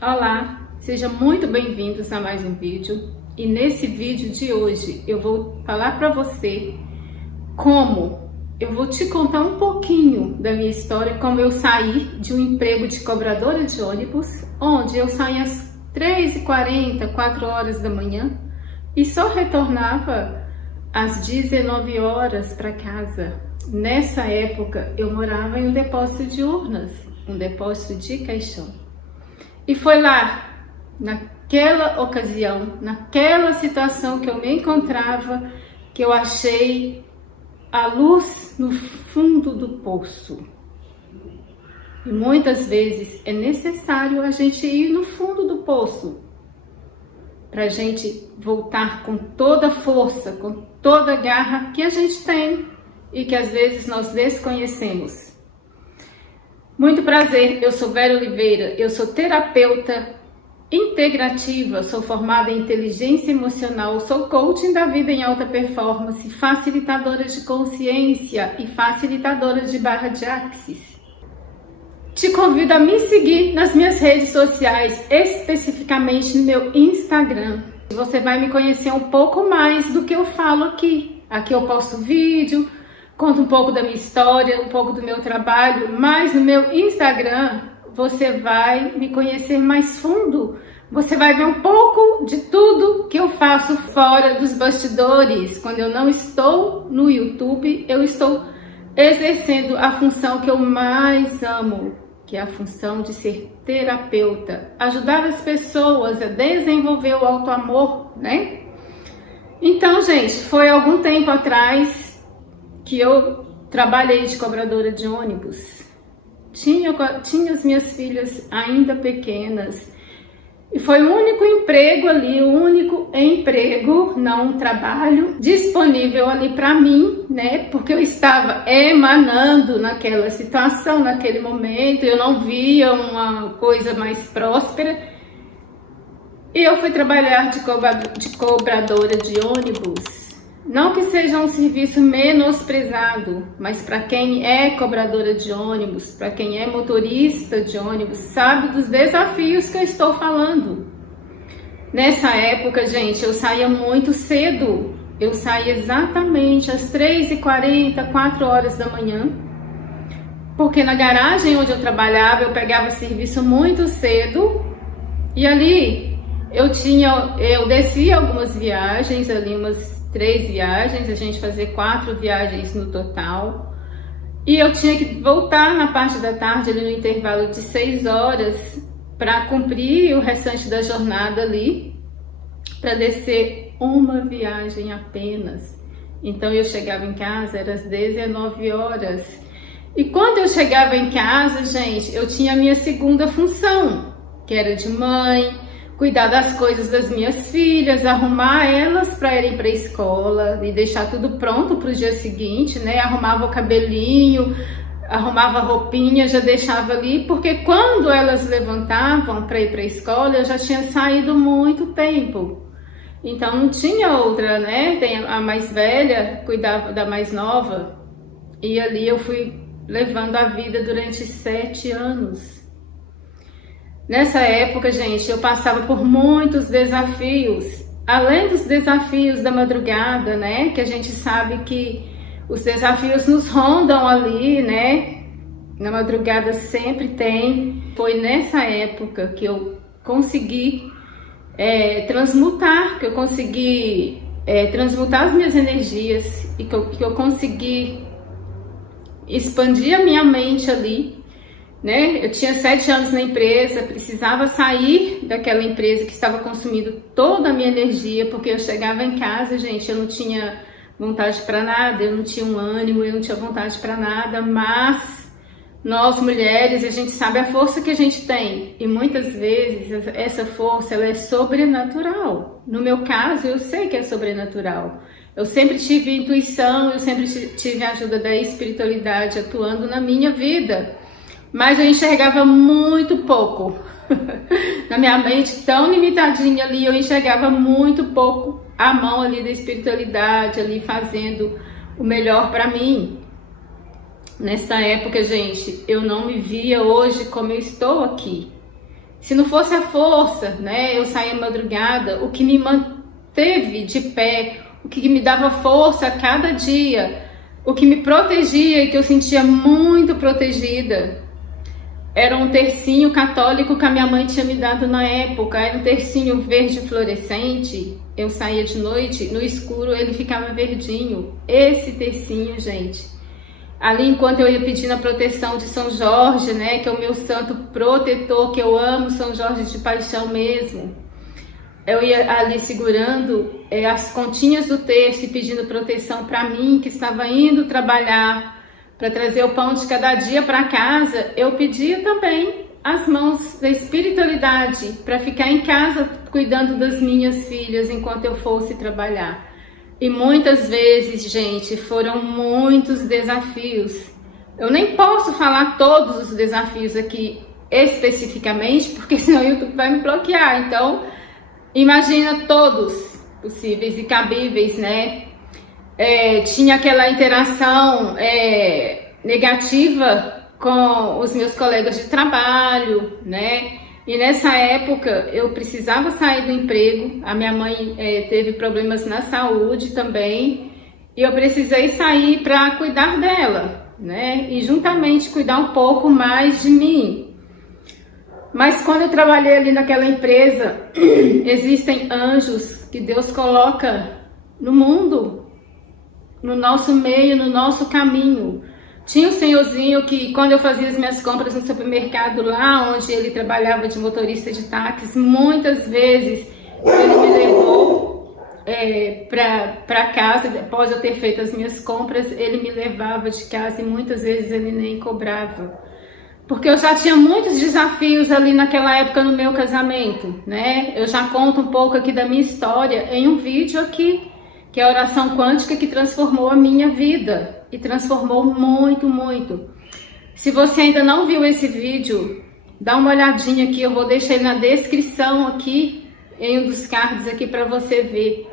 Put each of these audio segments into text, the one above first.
Olá, sejam muito bem-vindos a mais um vídeo. E nesse vídeo de hoje eu vou falar para você eu vou te contar um pouquinho da minha história, como eu saí de um emprego de cobradora de ônibus, onde eu saía às 3h40, 4 horas da manhã e só retornava às 19 horas para casa. Nessa época eu morava em um depósito de urnas, um depósito de caixão. E foi lá, naquela ocasião, naquela situação que eu me encontrava, que eu achei a luz no fundo do poço. E muitas vezes é necessário a gente ir no fundo do poço para a gente voltar com toda a força, com toda a garra que a gente tem e que às vezes nós desconhecemos. Muito prazer, eu sou Vera Oliveira, eu sou terapeuta integrativa, sou formada em inteligência emocional, sou coaching da vida em alta performance, facilitadora de consciência e facilitadora de barra de axis. Te convido a me seguir nas minhas redes sociais, especificamente no meu Instagram. Você vai me conhecer um pouco mais do que eu falo aqui. Aqui eu posto vídeo, conto um pouco da minha história, um pouco do meu trabalho, mas no meu Instagram você vai me conhecer mais fundo. Você vai ver um pouco de tudo que eu faço fora dos bastidores. Quando eu não estou no YouTube, eu estou exercendo a função que eu mais amo, que é a função de ser terapeuta, ajudar as pessoas a desenvolver o autoamor, né? Então, gente, foi algum tempo atrás que eu trabalhei de cobradora de ônibus. Tinha as minhas filhas ainda pequenas. E foi o único emprego ali, o único emprego, não um trabalho, disponível ali para mim, né? Porque eu estava emanando naquela situação, naquele momento, eu não via uma coisa mais próspera. E eu fui trabalhar de cobradora de ônibus. Não que seja um serviço menosprezado, mas para quem é cobradora de ônibus, para quem é motorista de ônibus, sabe dos desafios que eu estou falando. Nessa época, gente, eu saía muito cedo. Eu saía exatamente às 3h40, 4 horas da manhã. Porque na garagem onde eu trabalhava, eu pegava serviço muito cedo. E ali eu descia algumas viagens, ali umas 3 viagens, a gente fazia 4 viagens no total. E eu tinha que voltar na parte da tarde, ali no intervalo de 6 horas, para cumprir o restante da jornada ali, para descer uma viagem apenas. Então eu chegava em casa, era às 19 horas. E quando eu chegava em casa, gente, eu tinha a minha segunda função, que era de mãe, cuidar das coisas das minhas filhas, arrumar elas para irem para a escola e deixar tudo pronto para o dia seguinte, né? Arrumava o cabelinho, arrumava a roupinha, já deixava ali, porque quando elas levantavam para ir para a escola, eu já tinha saído muito tempo. Então não tinha outra, né? Tem a mais velha, cuidava da mais nova. E ali eu fui levando a vida durante 7 anos. Nessa época, gente, eu passava por muitos desafios, além dos desafios da madrugada, né? Que a gente sabe que os desafios nos rondam ali, né? Na madrugada sempre tem. Foi nessa época que eu consegui transmutar, transmutar as minhas energias e que eu consegui expandir a minha mente ali. Né? Eu tinha 7 anos na empresa, precisava sair daquela empresa que estava consumindo toda a minha energia, porque eu chegava em casa, gente, eu não tinha vontade para nada, eu não tinha um ânimo, eu não tinha vontade para nada, mas nós mulheres, a gente sabe a força que a gente tem, e muitas vezes essa força ela é sobrenatural. No meu caso, eu sei que é sobrenatural. Eu sempre tive intuição, eu sempre tive a ajuda da espiritualidade atuando na minha vida. Mas eu enxergava muito pouco. Na minha mente tão limitadinha ali, eu enxergava muito pouco a mão ali da espiritualidade, ali fazendo o melhor para mim. Nessa época, gente, eu não me via hoje como eu estou aqui. Se não fosse a força, né, eu saía madrugada, o que me manteve de pé, o que me dava força a cada dia, o que me protegia e que eu sentia muito protegida, era um tercinho católico que a minha mãe tinha me dado na época. Era um tercinho verde fluorescente. Eu saía de noite, no escuro ele ficava verdinho. Esse tercinho, gente. Ali enquanto eu ia pedindo a proteção de São Jorge, né, que é o meu santo protetor, que eu amo São Jorge de paixão mesmo. Eu ia ali segurando as continhas do terço e pedindo proteção para mim, que estava indo trabalhar, para trazer o pão de cada dia para casa. Eu pedia também as mãos da espiritualidade para ficar em casa cuidando das minhas filhas enquanto eu fosse trabalhar. E muitas vezes, gente, foram muitos desafios. Eu nem posso falar todos os desafios aqui especificamente, porque senão o YouTube vai me bloquear. Então, imagina todos possíveis e cabíveis, né? Tinha aquela interação negativa com os meus colegas de trabalho, né? E nessa época eu precisava sair do emprego, a minha mãe teve problemas na saúde também, e eu precisei sair para cuidar dela, né? E juntamente cuidar um pouco mais de mim. Mas quando eu trabalhei ali naquela empresa, existem anjos que Deus coloca no mundo, no nosso meio, no nosso caminho. Tinha um senhorzinho que, quando eu fazia as minhas compras no supermercado lá, onde ele trabalhava de motorista de táxi, muitas vezes ele me levou para casa. Depois de eu ter feito as minhas compras, ele me levava de casa e muitas vezes ele nem cobrava. Porque eu já tinha muitos desafios ali naquela época no meu casamento, né? Eu já conto um pouco aqui da minha história em um vídeo aqui, que é a oração quântica que transformou a minha vida. E transformou muito, muito. Se você ainda não viu esse vídeo, dá uma olhadinha aqui, eu vou deixar ele na descrição aqui, em um dos cards aqui para você ver.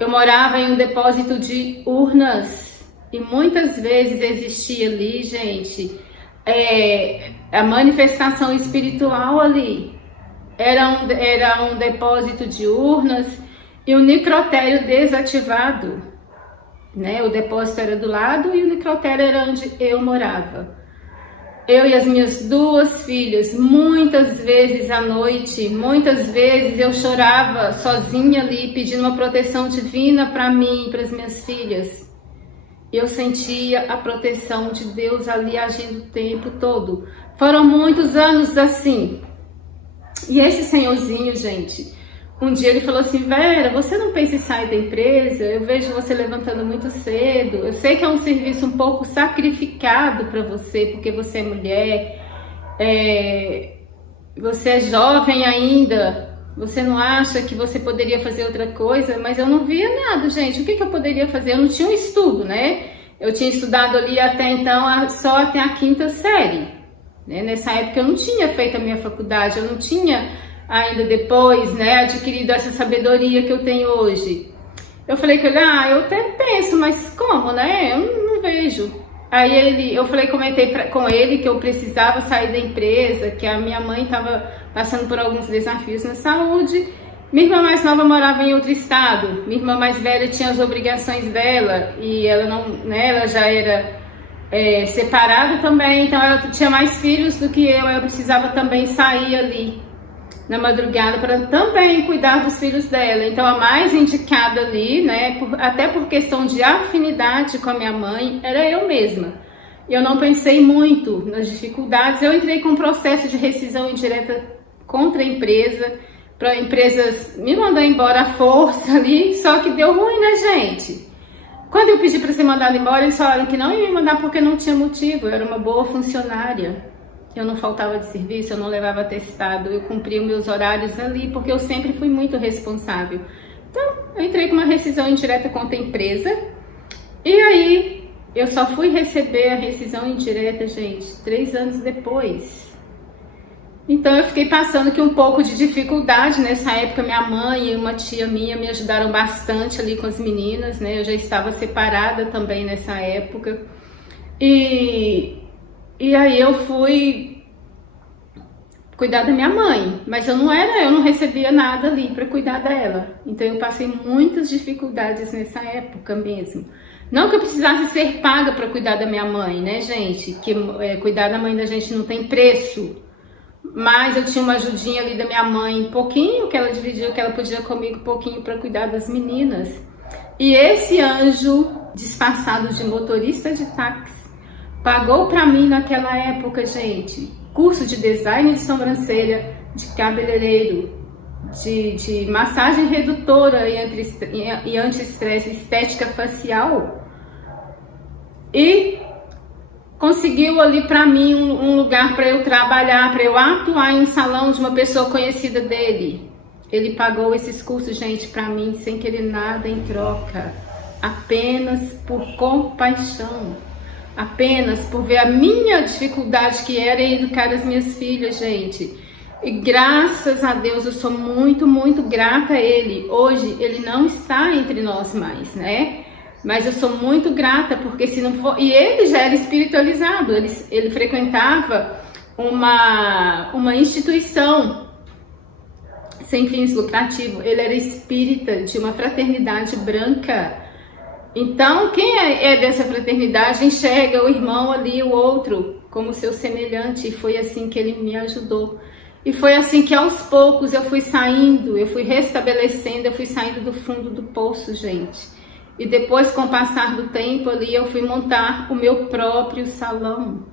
Eu morava em um depósito de urnas e muitas vezes existia ali, gente, a manifestação espiritual ali. Era um depósito de urnas e o necrotério desativado. Né? O depósito era do lado e o necrotério era onde eu morava. Eu e as minhas duas filhas, muitas vezes à noite, muitas vezes eu chorava sozinha ali, pedindo uma proteção divina para mim e para as minhas filhas. Eu sentia a proteção de Deus ali agindo o tempo todo. Foram muitos anos assim. E esse senhorzinho, gente, um dia ele falou assim: Vera, você não pensa em sair da empresa? Eu vejo você levantando muito cedo. Eu sei que é um serviço um pouco sacrificado para você, porque você é mulher, você é jovem ainda. Você não acha que você poderia fazer outra coisa? Mas eu não via nada, gente. O que eu poderia fazer? Eu não tinha um estudo, né? Eu tinha estudado ali até então só até a 5ª série. Né? Nessa época eu não tinha feito a minha faculdade, eu não tinha ainda depois, né, adquirido essa sabedoria que eu tenho hoje. Eu falei com ele: eu até penso, mas como, né? Eu não vejo. Aí comentei com ele que eu precisava sair da empresa, que a minha mãe estava passando por alguns desafios na saúde. Minha irmã mais nova morava em outro estado. Minha irmã mais velha tinha as obrigações dela e ela não, né, ela já era separada também, então ela tinha mais filhos do que eu precisava também sair ali na madrugada para também cuidar dos filhos dela. Então a mais indicada ali, né, até por questão de afinidade com a minha mãe, era eu mesma. Eu não pensei muito nas dificuldades. Eu entrei com um processo de rescisão indireta contra a empresa, para a empresa me mandar embora à força ali, só que deu ruim, né, gente? Quando eu pedi para ser mandada embora, eles falaram que não ia me mandar porque não tinha motivo. Eu era uma boa funcionária. Eu não faltava de serviço, eu não levava atestado, eu cumpria os meus horários ali, porque eu sempre fui muito responsável. Então, eu entrei com uma rescisão indireta contra a empresa, e aí eu só fui receber a rescisão indireta, gente, 3 anos depois. Então, eu fiquei passando aqui um pouco de dificuldade. Nessa época, minha mãe e uma tia minha me ajudaram bastante ali com as meninas, né? Eu já estava separada também nessa época. E aí eu fui cuidar da minha mãe, mas eu não recebia nada ali para cuidar dela. Então eu passei muitas dificuldades nessa época mesmo. Não que eu precisasse ser paga para cuidar da minha mãe, né, gente? Que cuidar da mãe da gente não tem preço. Mas eu tinha uma ajudinha ali da minha mãe, um pouquinho, que ela dividiu, que ela podia comigo, um pouquinho para cuidar das meninas. E esse anjo disfarçado de motorista de táxi pagou para mim naquela época, gente, curso de design de sobrancelha, de cabeleireiro, de massagem redutora e anti-estresse, estética facial. E conseguiu ali para mim um lugar para eu trabalhar, para eu atuar em um salão de uma pessoa conhecida dele. Ele pagou esses cursos, gente, para mim, sem querer nada em troca, apenas por compaixão, apenas por ver a minha dificuldade que era em educar as minhas filhas, gente. E graças a Deus eu sou muito, muito grata a ele. Hoje ele não está entre nós mais, né? Mas eu sou muito grata, porque se não for... E ele já era espiritualizado, ele frequentava uma instituição sem fins lucrativos. Ele era espírita de uma fraternidade branca. Então, quem é dessa fraternidade enxerga o irmão ali, o outro, como seu semelhante. E foi assim que ele me ajudou. E foi assim que aos poucos eu fui saindo, eu fui restabelecendo, eu fui saindo do fundo do poço, gente. E depois, com o passar do tempo ali, eu fui montar o meu próprio salão.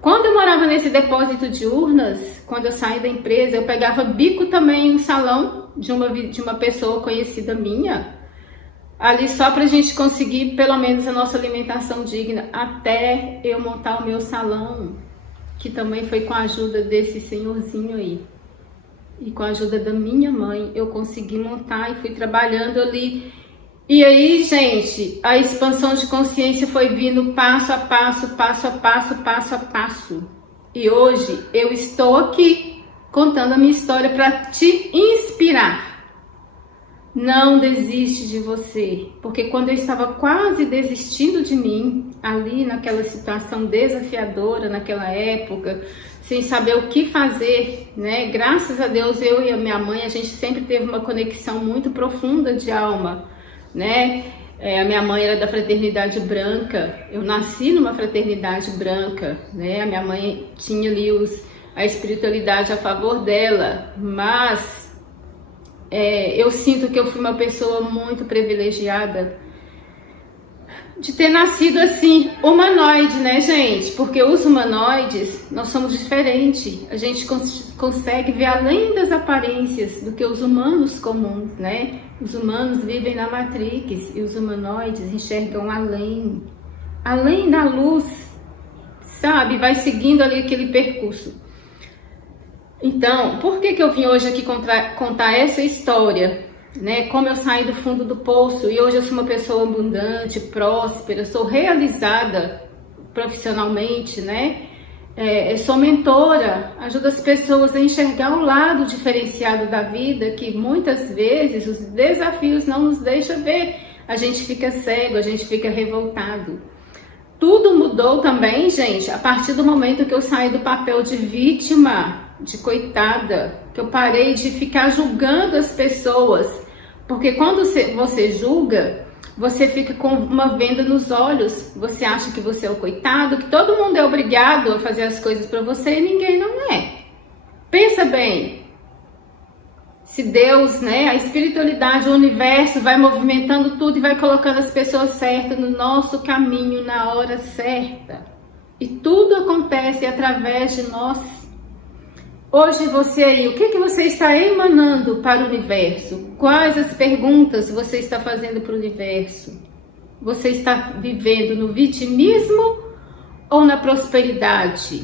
Quando eu morava nesse depósito de urnas, quando eu saí da empresa, eu pegava bico também no salão de uma pessoa conhecida minha, ali só pra gente conseguir pelo menos a nossa alimentação digna, até eu montar o meu salão, que também foi com a ajuda desse senhorzinho aí. E com a ajuda da minha mãe, eu consegui montar e fui trabalhando ali. E aí, gente, a expansão de consciência foi vindo passo a passo, passo a passo, passo a passo. E hoje eu estou aqui contando a minha história para te inspirar. Não desiste de você, porque quando eu estava quase desistindo de mim, ali naquela situação desafiadora, naquela época, sem saber o que fazer, né? Graças a Deus, eu e a minha mãe, a gente sempre teve uma conexão muito profunda de alma, né? A minha mãe era da fraternidade branca, eu nasci numa fraternidade branca, né? A minha mãe tinha ali a espiritualidade a favor dela, mas eu sinto que eu fui uma pessoa muito privilegiada de ter nascido assim, humanoide, né, gente? Porque os humanoides, nós somos diferentes. A gente consegue ver além das aparências do que os humanos comuns, né? Os humanos vivem na Matrix e os humanoides enxergam além da luz, sabe? Vai seguindo ali aquele percurso. Então, por que eu vim hoje aqui contar essa história? Né? Como eu saí do fundo do poço e hoje eu sou uma pessoa abundante, próspera, sou realizada profissionalmente, né? Sou mentora, ajudo as pessoas a enxergar o lado diferenciado da vida, que muitas vezes os desafios não nos deixam ver. A gente fica cego, a gente fica revoltado. Tudo mudou também, gente, a partir do momento que eu saí do papel de vítima, de coitada, que eu parei de ficar julgando as pessoas. Porque quando você julga, você fica com uma venda nos olhos, você acha que você é o coitado, que todo mundo é obrigado a fazer as coisas para você e ninguém não é. Pensa bem, se Deus, né, a espiritualidade, o universo vai movimentando tudo e vai colocando as pessoas certas no nosso caminho na hora certa. E tudo acontece através de nós. Hoje você aí, o que você está emanando para o universo? Quais as perguntas você está fazendo para o universo? Você está vivendo no vitimismo ou na prosperidade?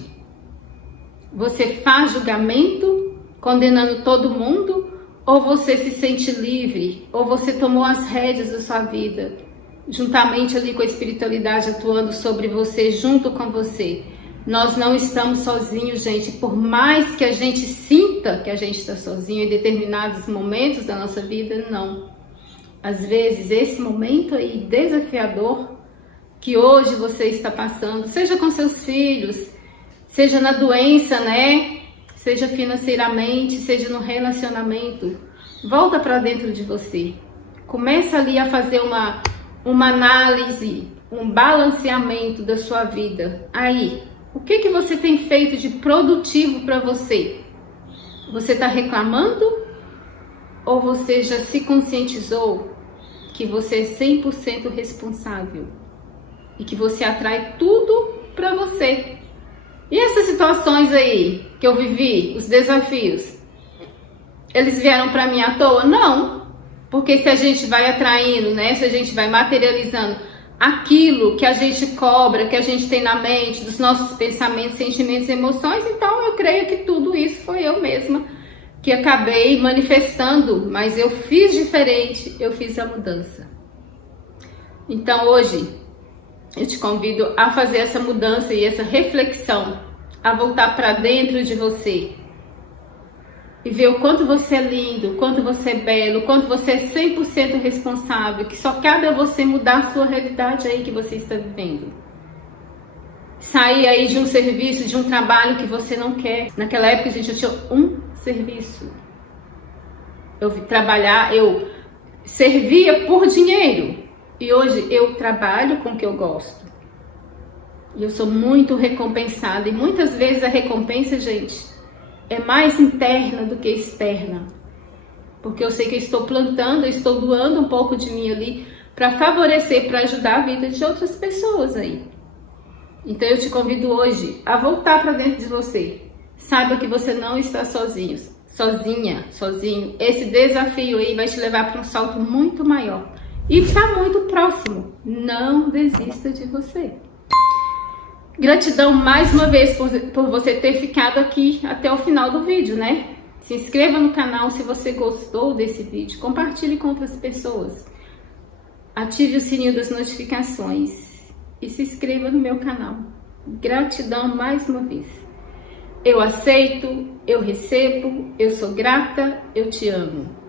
Você faz julgamento, condenando todo mundo? Ou você se sente livre? Ou você tomou as rédeas da sua vida, juntamente ali com a espiritualidade atuando sobre você, junto com você? Nós não estamos sozinhos, gente, por mais que a gente sinta que a gente está sozinho em determinados momentos da nossa vida, não. Às vezes, esse momento aí desafiador que hoje você está passando, seja com seus filhos, seja na doença, né? seja financeiramente, seja no relacionamento, volta para dentro de você. Começa ali a fazer uma análise, um balanceamento da sua vida. Aí, o que você tem feito de produtivo para você? Você está reclamando? Ou você já se conscientizou que você é 100% responsável? E que você atrai tudo para você? E essas situações aí que eu vivi, os desafios, eles vieram para mim à toa? Não. Porque se a gente vai atraindo, né? Se a gente vai materializando aquilo que a gente cobra, que a gente tem na mente, dos nossos pensamentos, sentimentos e emoções, então eu creio que tudo isso foi eu mesma que acabei manifestando, mas eu fiz diferente, eu fiz a mudança. Então hoje eu te convido a fazer essa mudança e essa reflexão, a voltar para dentro de você e ver o quanto você é lindo, o quanto você é belo, o quanto você é 100% responsável, que só cabe a você mudar a sua realidade aí que você está vivendo. Sair aí de um serviço, de um trabalho que você não quer. Naquela época, gente, eu tinha um serviço. Eu servia por dinheiro. E hoje eu trabalho com o que eu gosto. E eu sou muito recompensada. E muitas vezes a recompensa, gente, é mais interna do que externa. Porque eu sei que eu estou plantando, eu estou doando um pouco de mim ali para favorecer, para ajudar a vida de outras pessoas aí. Então eu te convido hoje a voltar para dentro de você. Saiba que você não está sozinho, sozinho. Esse desafio aí vai te levar para um salto muito maior. E está muito próximo. Não desista de você. Gratidão mais uma vez por você ter ficado aqui até o final do vídeo, né? Se inscreva no canal se você gostou desse vídeo. Compartilhe com outras pessoas. Ative o sininho das notificações. E se inscreva no meu canal. Gratidão mais uma vez. Eu aceito, eu recebo, eu sou grata, eu te amo.